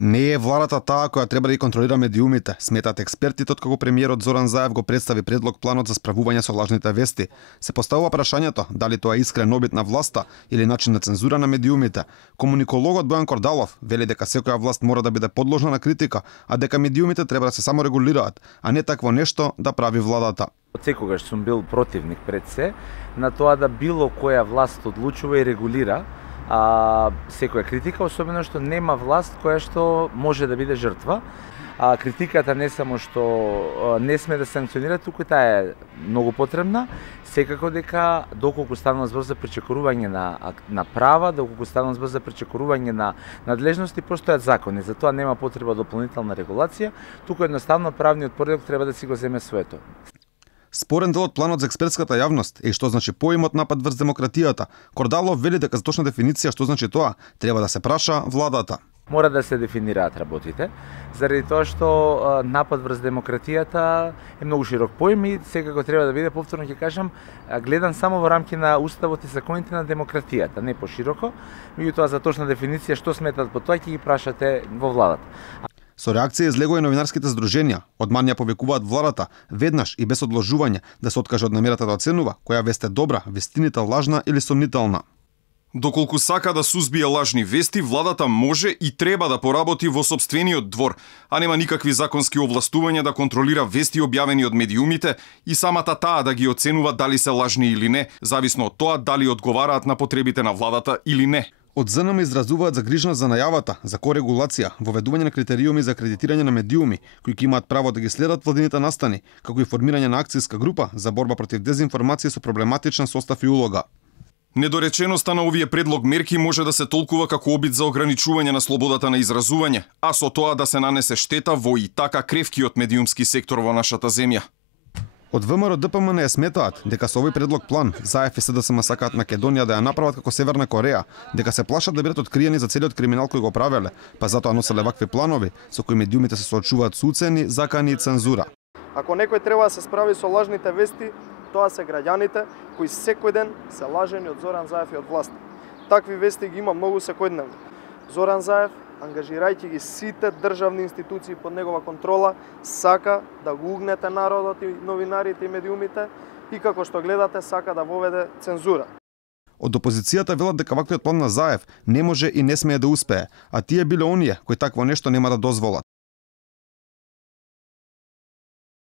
Не е владата таа која треба да ги контролира медиумите, сметат експертите откако премиерот Зоран Заев го представи предлог планот за справување со лажните вести. Се поставува прашањето дали тоа е искрен обид на власта или начин на цензура на медиумите. Комуникологот Бојан Кордалов вели дека секоја власт мора да биде подложна на критика, а дека медиумите треба да се саморегулираат, а не такво нешто да прави владата. Од секогаш сум бил противник пред се на тоа да било која власт одлучува и регулира секоја критика, особено што нема власт која што може да биде жртва. Критиката не само што не сме да санкционира, туку таа е многу потребна. Секако дека доколку станува збор за пречекорување на права, доколку станува збор за пречекорување на надлежности, постојат закони, затоа нема потреба дополнителна регулација, туку едноставно правниот поредок треба да си го земе своето. Спорен дел од планот за експертската јавност е што значи поимот напад врз демократијата. Кордалов вели дека за точна дефиниција што значи тоа, треба да се праша владата. Мора да се дефинираат работите, заради тоа што напад врз демократијата е многу широк поим и секако треба да биде, повторно ќе кажам, гледан само во рамки на уставот и законите на демократијата, не пошироко. Меѓутоа за точна дефиниција што сметат по тоа ќе ги прашате во владата. Со реакција излегува и новинарските здруженија. Од манија повикуваат владата веднаш и без одложување да се откаже од намерата да оценува која вест е добра, вестината лажна или сомнителна. Доколку сака да сузбие лажни вести, владата може и треба да поработи во сопствениот двор, а нема никакви законски овластувања да контролира вести објавени од медиумите и самата таа да ги оценува дали се лажни или не, зависно од тоа дали одговараат на потребите на владата или не. Од ЗНМ изразуваат загриженост за најавата за корегулација, воведување на критериуми за акредитирање на медиуми кои ќе имаат право да ги следат владините настани, како и формирање на акцијска група за борба против дезинформација со проблематичен состав и улога. Недореченоста на овие предлог мерки може да се толкува како обид за ограничување на слободата на изразување, а со тоа да се нанесе штета во и така кревкиот медиумски сектор во нашата земја. Од ВМРО ДПМН сметаат дека со овој предлог план Заев и СДСМ сакаат Македонија да ја направат како Северна Кореја, дека се плашат да бидат откриени за целиот криминал кој го правеле, па затоа носеле вакви планови со кои медиумите се соочуваат со уцени, закани и цензура. Ако некој треба да се справи со лажните вести, тоа се граѓаните кои секој ден се лажени од Зоран Заев и од власт. Такви вести ги има многу секојдневно. Зоран Заев, ангажирајќи ги сите државни институции под негова контрола, сака да го угнете народот и новинарите и медиумите и како што гледате сака да воведе цензура. Од опозицијата велат дека ваквиот план на Заев не може и не смее да успее, а тие биле оние кои такво нешто нема да дозволат.